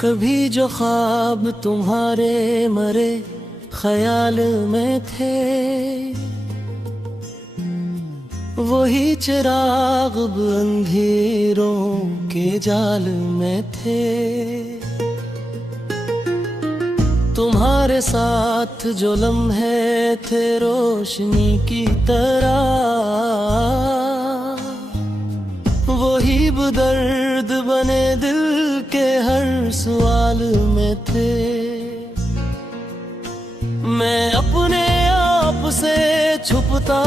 कभी जो ख्वाब तुम्हारे मरे ख्याल में थे, वही चिराग अब अंधेरों के जाल में थे। तुम्हारे साथ जो लम्हे थे रोशनी की तरह, वही दर्द बने दिल के हर सवाल में थे। मैं अपने आप से छुपता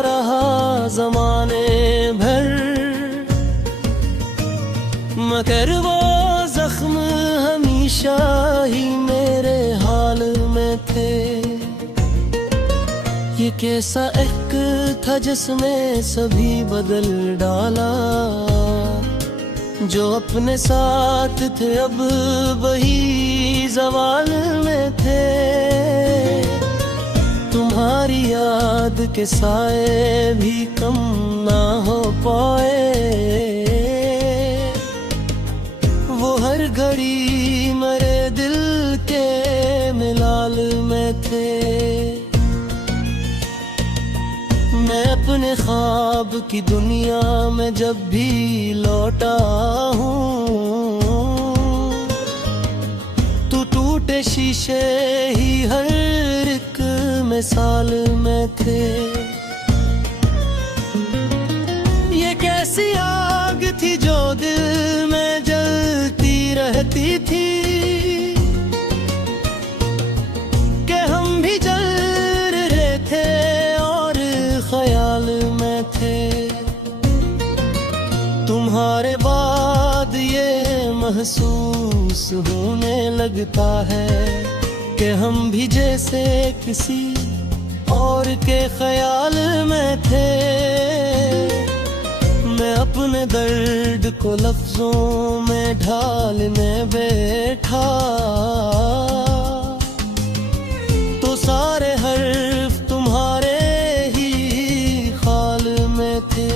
रहा ज़माने भर, मगर वो जख्म हमेशा ही मेरे हाल में थे। ये कैसा इश्क था जिसमें सभी बदल डाला, जो अपने साथ थे अब वही ज़वाल में थे। तुम्हारी याद के साए भी कम ना हो पाए, वो हर घड़ी मेरे दिल के मिलाल में थे। मैं अपने ख्वाब की दुनिया में जब भी लौटा हूँ, तू टूटे शीशे ही हर एक मिसाल में थे। ये कैसी आग थी जो दिल में जलती रहती थी, कि हम भी जल रहे थे और ख्याल में थे। तुम्हारे बाद ये महसूस होने लगता है कि हम भी जैसे किसी और के ख्याल में थे। मैं अपने दर्द को लफ्जों में ढालने बैठा, तो सारे हर्फ तुम्हारे ही ख्याल में थे।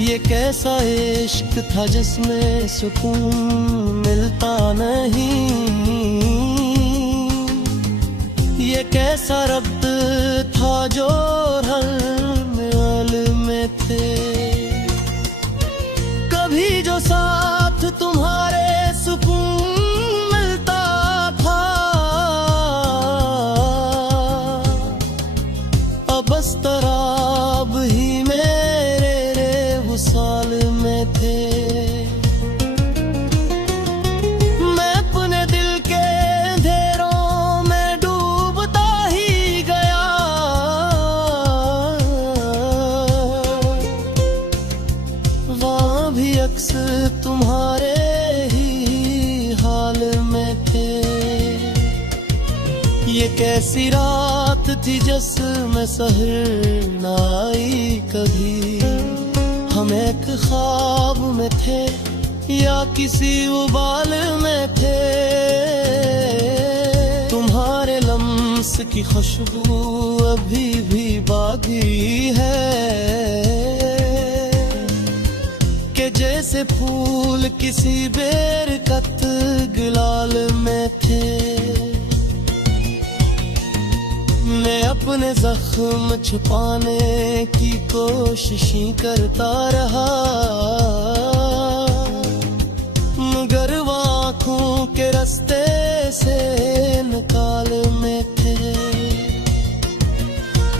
ये कैसा इश्क था जिसमें सुकून मिलता नहीं, ये कैसा रब्त था जो हर मियाल में थे। कभी जो साथ तुम्हारे सुकून मिलता था, अब अस्तराब ही मेरे वसाल में थे। मैं अपने दिल के अंधेरों में डूबता ही गया, वहाँ भी अक्स तुम्हारे ही हाल में थे। ये कैसी रात थी जिसमें सहर ना आई कभी, हम एक ख्वाब में थे या किसी उबाल में थे। तुम्हारे लम्स की खुशबू अभी भी बाकी है, कि जैसे फूल किसी बेरकत गुलाल में थे। मैं अपने जख्म छुपाने की कोशिशें करता रहा, मगर वो आँखों के रास्ते से निकाल में थे।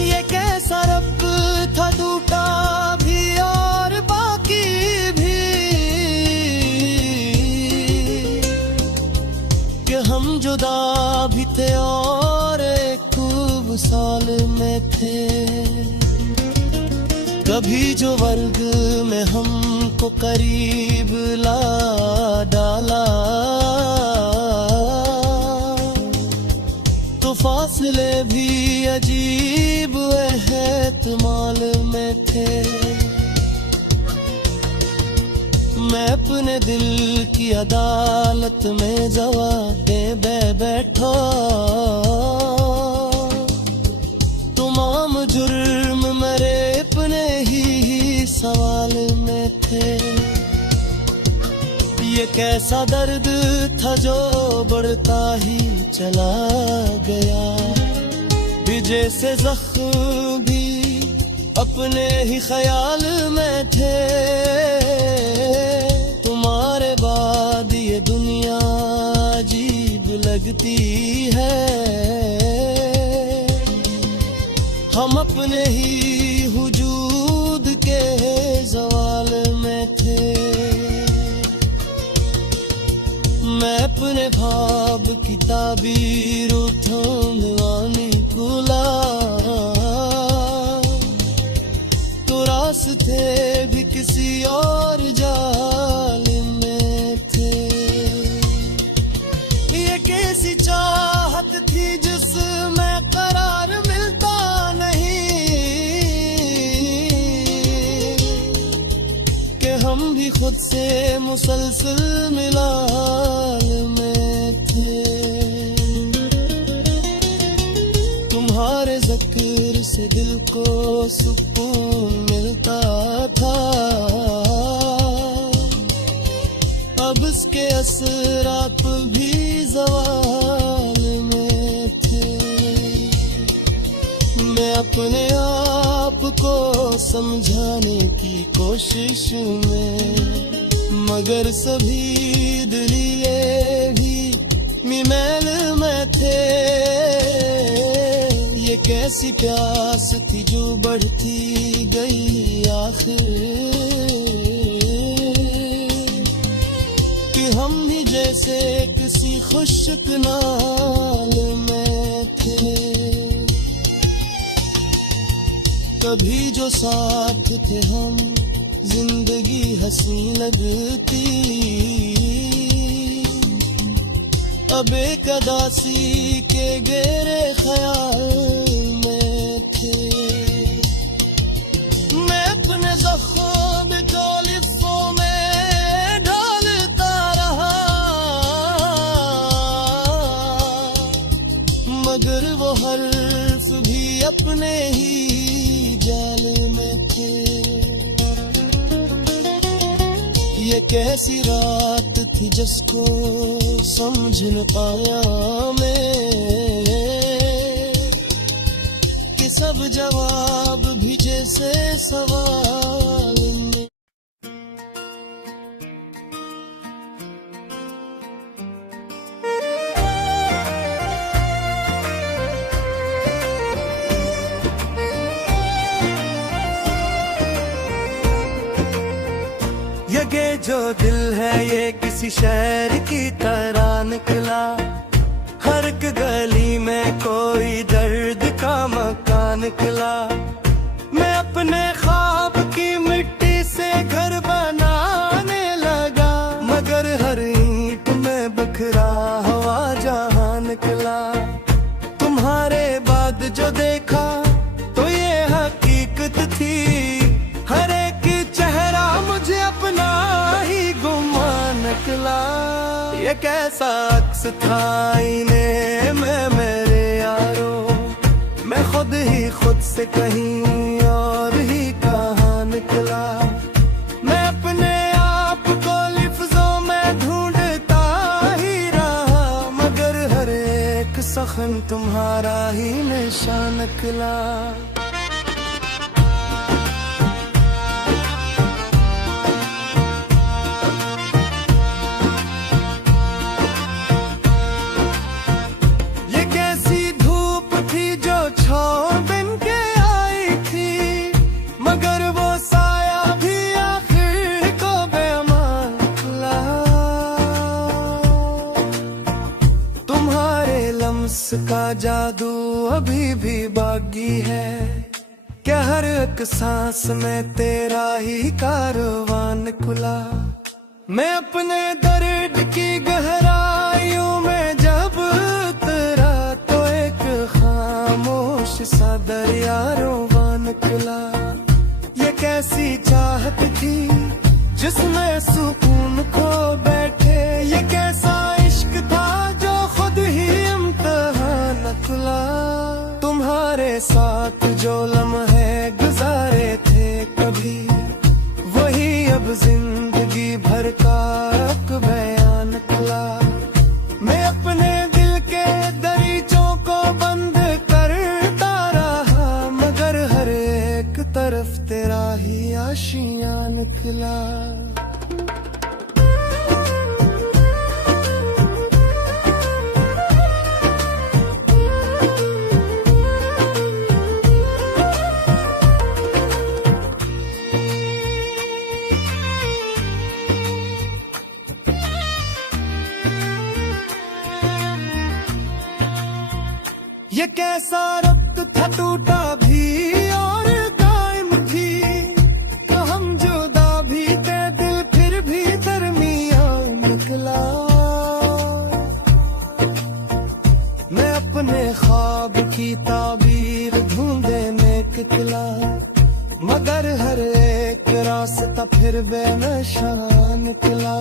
ये कैसा रब था टूटा भी और बाकी भी, कि हम जुदा भी थे और एक साल में थे। कभी जो वर्ग में हमको करीब ला डाला, तो फासले भी अजीब एहतमाल में थे। मैं अपने दिल की अदालत में जवाब दे बैठा, तमाम जुर्म मेरे अपने ही सवाल में थे। कैसा दर्द था जो बढ़ता ही चला गया। भिजे से जख्म भी अपने ही ख्याल में थे। तुम्हारे बाद ये दुनिया अजीब लगती है। हम अपने ही हुजूद के ज़वाल में थे। मैं अपने ख्वाब की ताबीर थमवानी कुला, तो रास्ते भी किसी और जालिम में थे। ये कैसी चाहत थी जिसमें करार मिलता नहीं, कि हम भी खुद से मुसलसल मिलाल में थे। तुम्हारे ज़िक्र से दिल को सुकून मिलता था। अब इसके असरात भी ज़वाल में थे। मैं अपने आप को समझाने की कोशिश में, मगर सभी दिलिये भी मैल में थे। ये कैसी प्यास थी जो बढ़ती गई आखिर, कि हम ही जैसे किसी खुश्क नाल में थे। कभी जो साथ थे हम जिंदगी हंसी लगती, अब एक अदासी के गहरे ख्याल में थे। मैं अपने ज़ख्म को लिफ़ों में ढालता रहा, मगर वो हर्फ भी अपने ही जाल में थे। ये कैसी रात थी जिसको समझ न पाया मैं, कि सब जवाब भी जैसे सवाल में। ये जो दिल है ये किसी शहर की तरह निकला। हर एक गली में कोई दर्द का मकान निकला। मैं अपने ख्वाब की मिट्टी से घर बनाने लगा, मगर हर ईंट में बिखरा हुआ जहां निकला। तुम्हारे बाद जो देखा तो ये हकीकत थी, हर एक चेहरा मुझे अपना ही गुमा निकला। ये कैसा अक्स था आईने में मेरे यारो, मैं खुद ही खुद से कहीं और ही कहाँ निकला। मैं अपने आप को लिफ्ज़ों में ढूंढता ही रहा, मगर हर एक सखन तुम्हारा ही निशान निकला। का जादू अभी भी बाकी है, क्या हर एक सांस में तेरा ही कारवां खुला। मैं अपने दर्द की गहराइयों में जब उतरा तो एक खामोश सा दरिया रोवान खुला। ये कैसी चाहत थी जिसमें सुकून खो बैठे, ये कैसा इश्क था जो खुद ही तुम्हारे साथ जो लम्हे गुजारे थे कभी, वही अब जिंदगी भर का दुनिया निकला। ये कैसा रब्त था टूटा भी और कायम भी, तो हम जुदा भी थे दिल फिर भी दरमियान निकला। मैं अपने ख्वाब की ताबीर ढूंढने निकला, मगर हर एक रास्ता फिर बेनिशान निकला।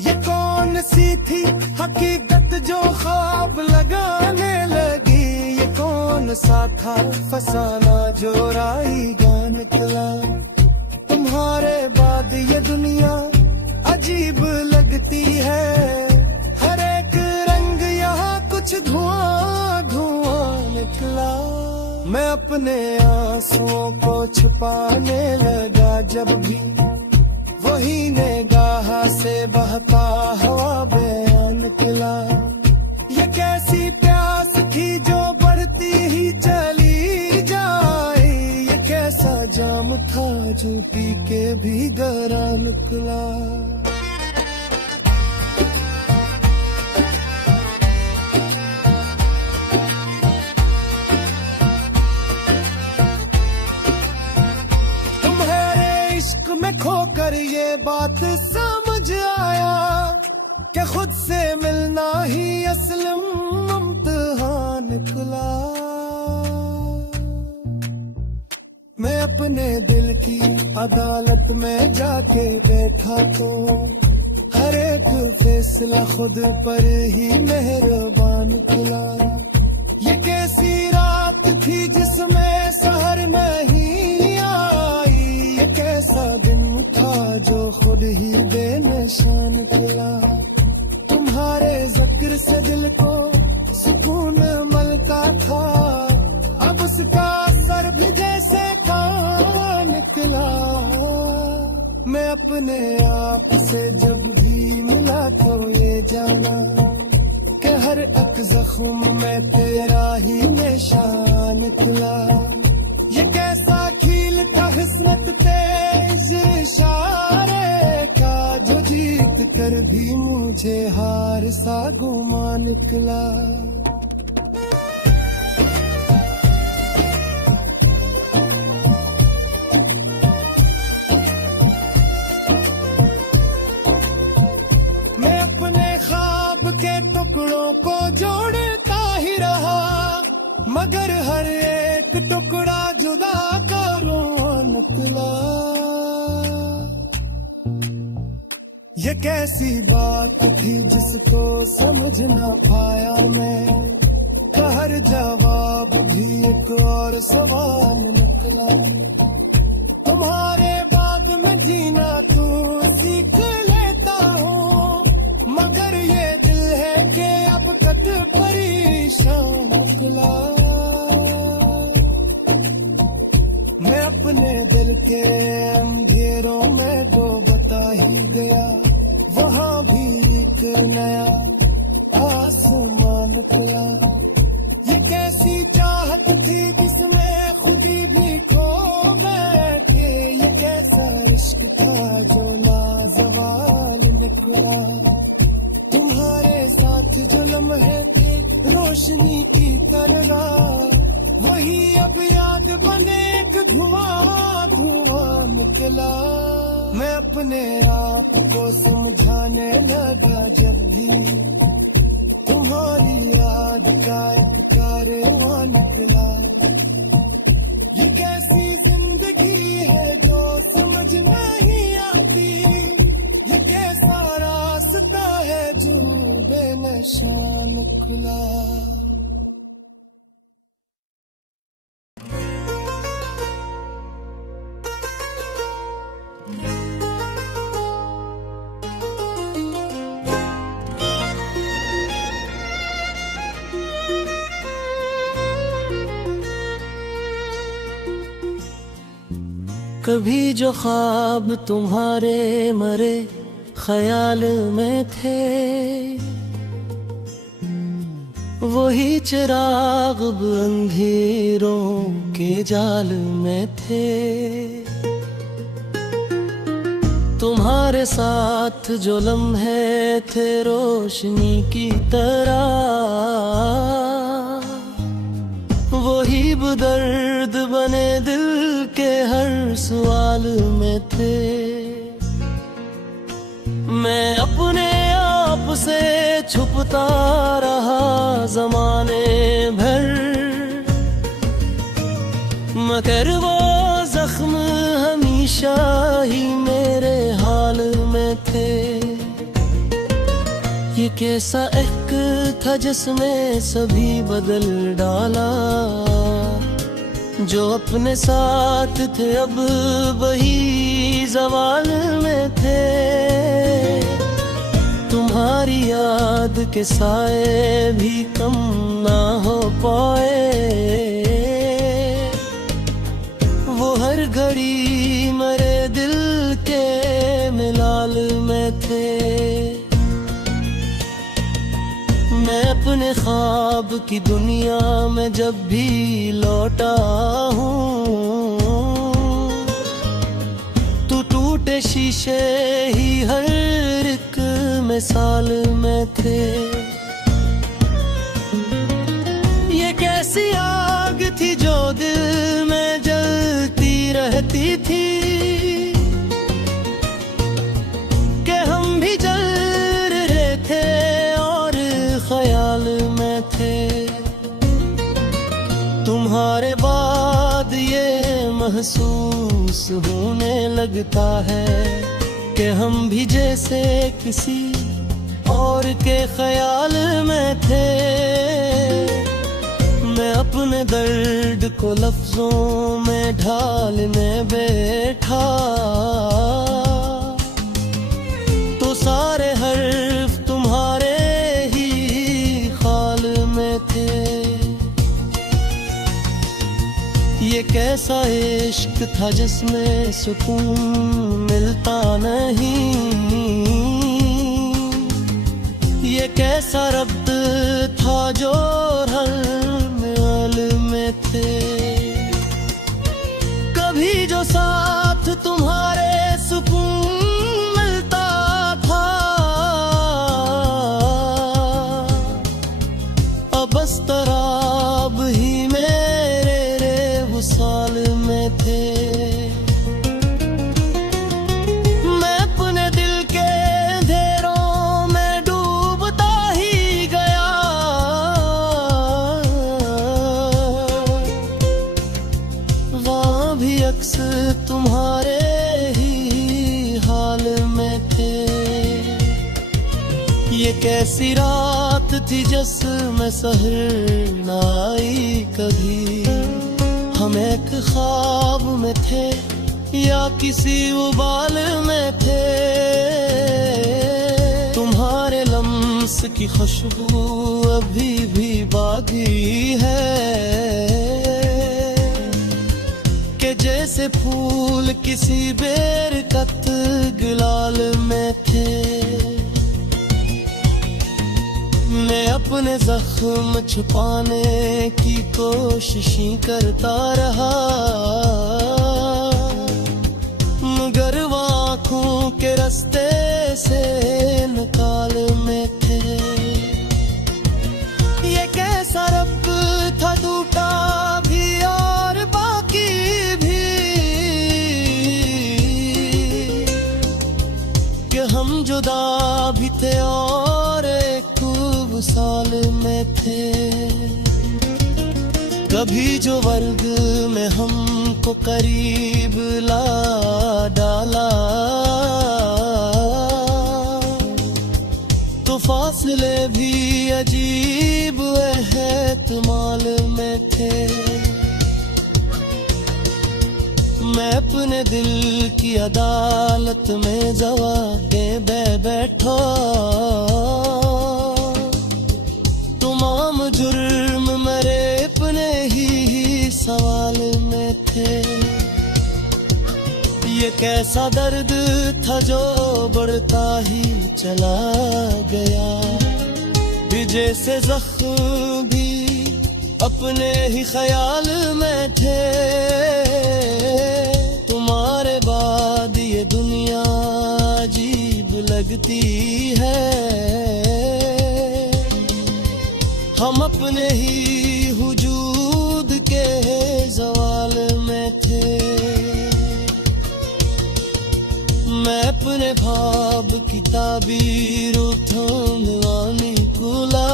ये कौन सी थी हकीकत जो ख्वाब लगाने लगी, ये कौन सा था फसाना जो राईगा निकला। तुम्हारे बाद ये दुनिया अजीब लगती है, हर एक रंग यहाँ कुछ धुआं धुआं निकला। मैं अपने आंसुओं को छुपाने लगा जब भी, वही निगाह से बहता हवा बयान निकला। ये कैसी प्यास थी जो बढ़ती ही चली जाए, ये कैसा जाम था जो पी के भी गहरा निकला। में खोकर ये बात समझ आया कि खुद से मिलना ही असल इम्तिहान निकला। मैं अपने दिल की अदालत में जाके बैठा तो हर एक फैसला खुद पर ही मेहरबान निकला। ये कैसी रात थी जिसमें सहर नहीं आई, ये कैसा दिन था जो खुद ही बेनिशान निकला। तुम्हारे जिक्र से दिल को सुकून मिलता था, अब उसका असर भी जैसे था निकला। मैं अपने आप से जब भी मिला तो ये जाना कि हर एक जख्म में तेरा ही निशान निकला। ये कैसा खील था किस्मत तेज इशारे का, जो जीत कर भी मुझे हार सा गुमा निकला। मैं अपने ख्वाब के टुकड़ों को जोड़ता ही रहा, मगर हर एक टुकड़ा जुदा करो निकला। ये कैसी बात थी जिसको समझ ना पाया मैं, हर जवाब भी एक और सवाल निकला। तुम्हारे बाद में जीना तू सीख लेता हूँ, मगर ये दिल है कि अब कट परेशान निकला। मैं अपने दिल के अंधेरों में तो बता ही गया, वहाँ भी एक नया आसमान निकला। ये कैसी चाहत थी जिसमें खुदी भी खो बैठे, ये कैसा इश्क था जो लाजवाल निकला। तुम्हारे साथ जो लम्हे थे रोशनी की तरह, वही अब याद बने एक धुआं धुआं निकला। मैं अपने आप को समझाने लगा जब भी तुम्हारी याद का एक कारवां निकला। ये कैसी जिंदगी है जो समझ नहीं आती, ये कैसा रास्ता है जो बेनिशान निकला। कभी जो ख्वाब तुम्हारे मरे ख्याल में थे, वही चिराग अंधेरों के जाल में थे। तुम्हारे साथ जो लम्हे थे रोशनी की तरह, वही दर्द बने दिल के हर सवाल में थे। मैं अपने आप से छुपता रहा ज़माने भर, मगर वो जख्म हमेशा ही मेरे हाल में थे। ये कैसा इश्क था जिसमें सभी बदल डाला, जो अपने साथ थे अब वही ज़वाल में थे। तुम्हारी याद के साए भी कम ना हो पाए, वो हर घड़ी मेरे दिल के मिलाल में थे। मैं अपने ख्वाब की दुनिया में जब भी लौटा हूँ, तो टूटे शीशे ही हर एक मिसाल में थे। ये कैसी आग थी जो दिल में जलती रहती थी, कि हम भी जल रहे थे और ख्याल में थे। तुम्हारे बाद ये महसूस होने लगता है कि हम भी जैसे किसी और के ख्याल में थे। मैं अपने दर्द को लफ्जों में ढालने बैठा, तो सारे हर्फ तुम्हारे ही ख्याल में थे। ये कैसा इश्क था जिसमें सुकून मिलता नहीं, ये कैसा रब्त था जो हर महल में थे। कभी जो साथ तुम्हारे सुकून मिलता था, अब अस्तराब ही मेरे वसाल में थे। मैं अपने दिल के अंधेरों में डूबता ही गया, वहाँ भी अक्स तुम्हारे ही हाल में थे। ये कैसी रात थी जिसमें सहर न आई कभी, हम एक ख्वाब में थे या किसी उबाल में थे। तुम्हारे लम्स की खुशबू अभी भी बाकी है, कि जैसे फूल किसी बेरकत गुलाल में थे। मैं अपने जख्म छुपाने की कोशिशें करता रहा, मगर वो आँखों के रास्ते से निकाल में थे। ये कैसा रब था टूटा भी और बाकी भी, कि हम जुदा भी थे और एक साल में थे। कभी जो वर्ग में हमको करीब ला डाला, तो फासले भी अजीब एहतमाल में थे। मैं अपने दिल की अदालत में जवाब दे बैठा, तमाम जुर्म मेरे अपने ही सवाल में थे। कैसा दर्द था जो बढ़ता ही चला गया, विजय से जख्म भी अपने ही ख्याल में थे। तुम्हारे बाद ये दुनिया अजीब लगती है, हम अपने ही हुजूद के ज़वाल में थे। मैं अपने ख्वाब की ताबीर थामवानी कुला,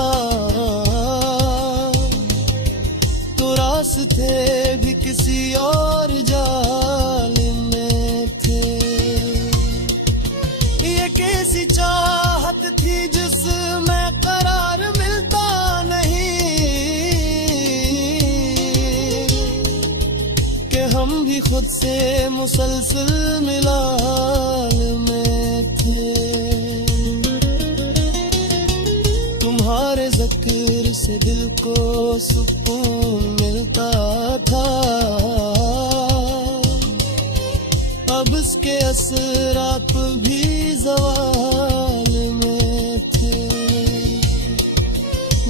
तो रास्ते भी किसी और जाल में थे। ये कैसी चाहत थी जिसमें करार मिलता नहीं, कि हम भी खुद से मुसलसल मिलान में थे। तुम्हारे ज़िक्र से दिल को सुकून मिलता था, अब इसके असरात भी ज़वाल में थे।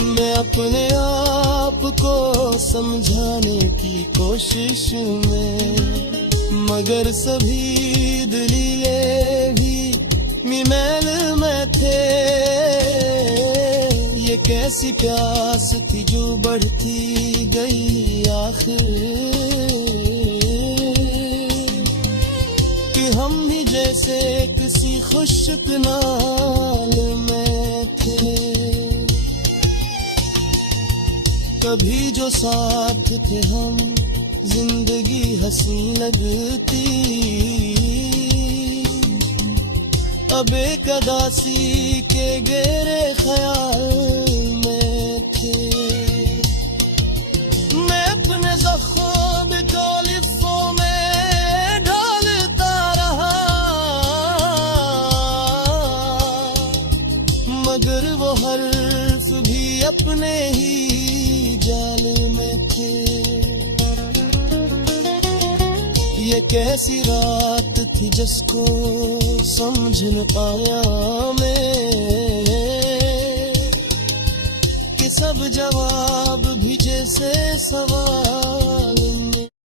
मैं अपने आप को समझाने की कोशिश में, मगर सभी दलीलें भी मैल में थे। ये कैसी प्यास थी जो बढ़ती गई आखिर, कि हम भी जैसे किसी खुश्क नाल में थे। कभी जो साथ थे हम, जिंदगी हंसी लगती, अब एक अदासी के गहरे ख्याल में थे। मैं अपने ज़ख्म को लिफ़ों में ढालता रहा, मगर वो हर्फ भी अपने ही जाल में थे। ये कैसी रात थी जिसको समझ न पाया मैं, कि सब जवाब भी जैसे सवाल